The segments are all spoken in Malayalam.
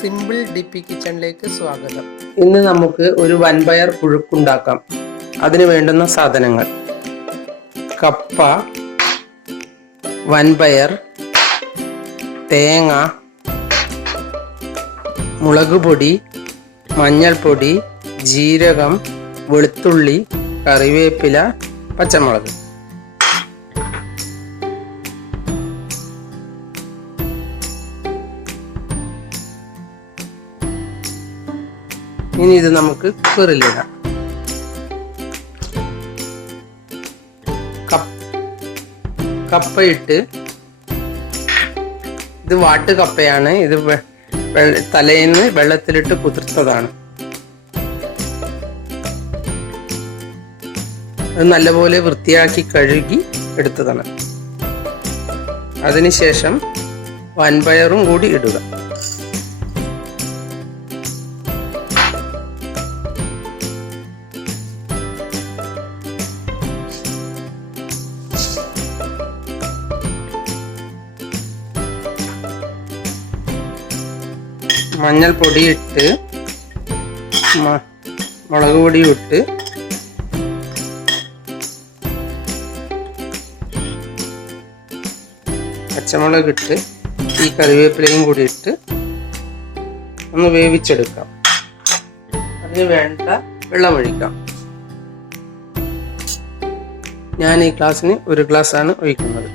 സിമ്പിൾ ഡിപി കിച്ചണിലേക്ക് സ്വാഗതം. ഇന്ന് നമുക്ക് ഒരു വൻപയർ പുഴുക്കുണ്ടാക്കാം. അതിന് വേണ്ടുന്ന സാധനങ്ങൾ: കപ്പ, വൻപയർ, തേങ്ങ, മുളക് പൊടി, മഞ്ഞൾപ്പൊടി, ജീരകം, വെളുത്തുള്ളി, കറിവേപ്പില, പച്ചമുളക്. ഇനി ഇത് നമുക്ക് കുക്കറിലിടാം. കപ്പയിട്ട്, ഇത് വാട്ട് കപ്പയാണ്. ഇത് തലേന്ന് വെള്ളത്തിലിട്ട് കുതിർത്തതാണ്. അത് നല്ലപോലെ വൃത്തിയാക്കി കഴുകി എടുത്തതാണ്. അതിനുശേഷം വൻപയറും കൂടി ഇടുക. മഞ്ഞൾപ്പൊടി ഇട്ട്, മുളക് പൊടി ഇട്ട്, പച്ചമുളക് ഇട്ട്, ഈ കറിവേപ്പിലയും കൂടി ഇട്ട് ഒന്ന് വേവിച്ചെടുക്കാം. അതിന് വേണ്ട വെള്ളമൊഴിക്കാം. ഞാൻ ഈ ഗ്ലാസ്സിന് 1 ഗ്ലാസ്സാണ് ഒഴിക്കുന്നത്.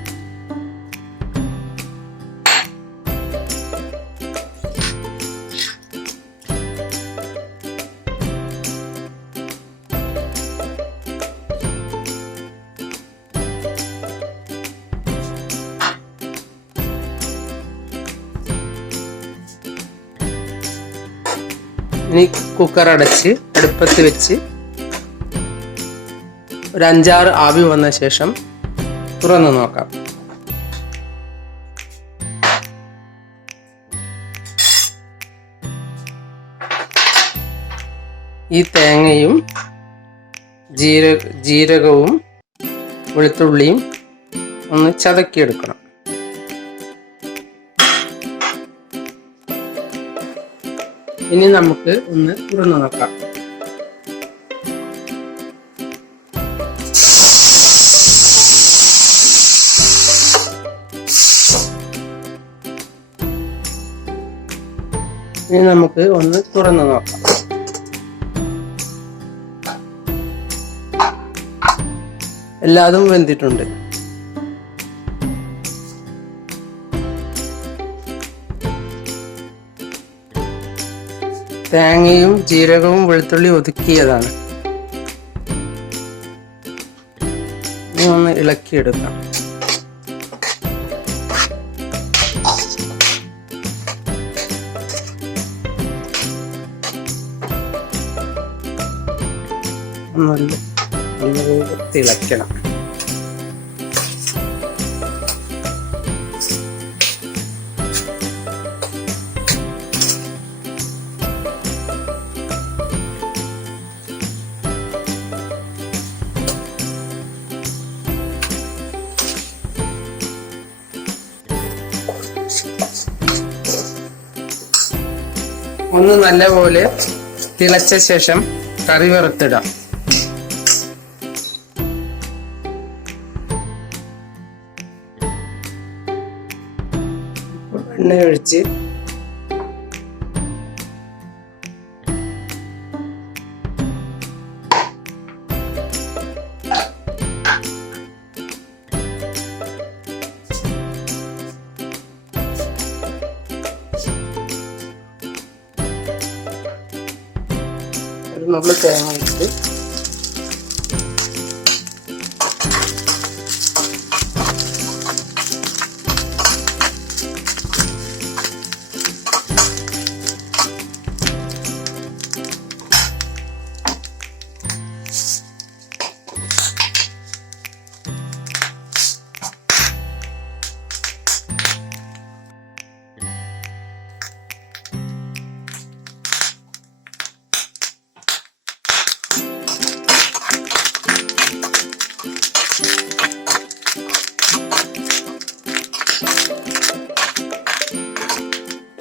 ഇനി കുക്കർ അടച്ച് അടുപ്പത്ത് വെച്ച് ഒരു 5-6 ആവി വന്ന ശേഷം തുറന്നു നോക്കാം. ഈ തേങ്ങയും ജീരകവും വെളുത്തുള്ളിയും ഒന്ന് ചതക്കിയെടുക്കണം. ഇനി നമുക്ക് ഒന്ന് തുറന്നു നോക്കാം. ഇനി നമുക്ക് ഒന്ന് തുറന്നു നോക്കാം. എല്ലാതും വെന്തിട്ടുണ്ട്. തേങ്ങയും ജീരകവും വെളുത്തുള്ളി ഒതുക്കിയതാണ്. ഇനി ഒന്ന് ഇളക്കിയെടുക്കാം. നല്ല തിളക്കണം. ഒന്ന് നല്ലപോലെ തിളച്ച ശേഷം കറി വറുത്തിടാം. എണ്ണ ഒഴിച്ച് നമ്മൾ തേങ്ങ ഇട്ട്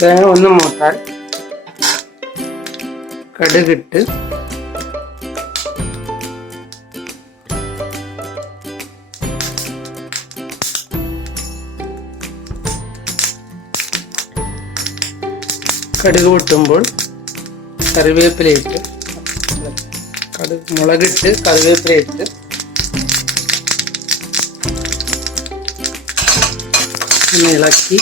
തേങ്ങ ഒന്ന് മൂത്താൽ കടുകിട്ട് കടുക് പൊട്ടുമ്പോൾ കറിവേപ്പിലയിട്ട് മുളകിട്ട് കറിവേപ്പിലയിട്ട് ഒന്ന് ഇളക്കി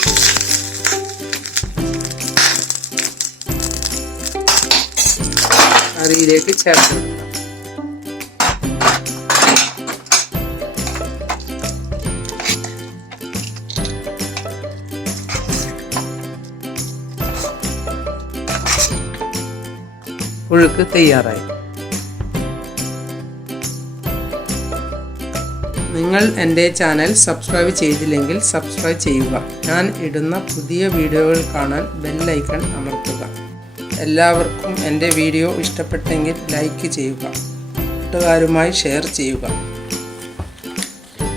കറിയിലേക്ക് ചേർത്ത് കൊടുക്കാം. പുഴുക്ക് തയ്യാറായി. നിങ്ങൾ എൻ്റെ ചാനൽ സബ്സ്ക്രൈബ് ചെയ്തില്ലെങ്കിൽ സബ്സ്ക്രൈബ് ചെയ്യുക. ഞാൻ ഇടുന്ന പുതിയ വീഡിയോകൾ കാണാൻ ബെൽ ഐക്കൺ അമർത്തുക. എല്ലാവർക്കും എൻ്റെ വീഡിയോ ഇഷ്ടപ്പെട്ടെങ്കിൽ ലൈക്ക് ചെയ്യുക. കൂട്ടുകാരുമായി ഷെയർ ചെയ്യുക.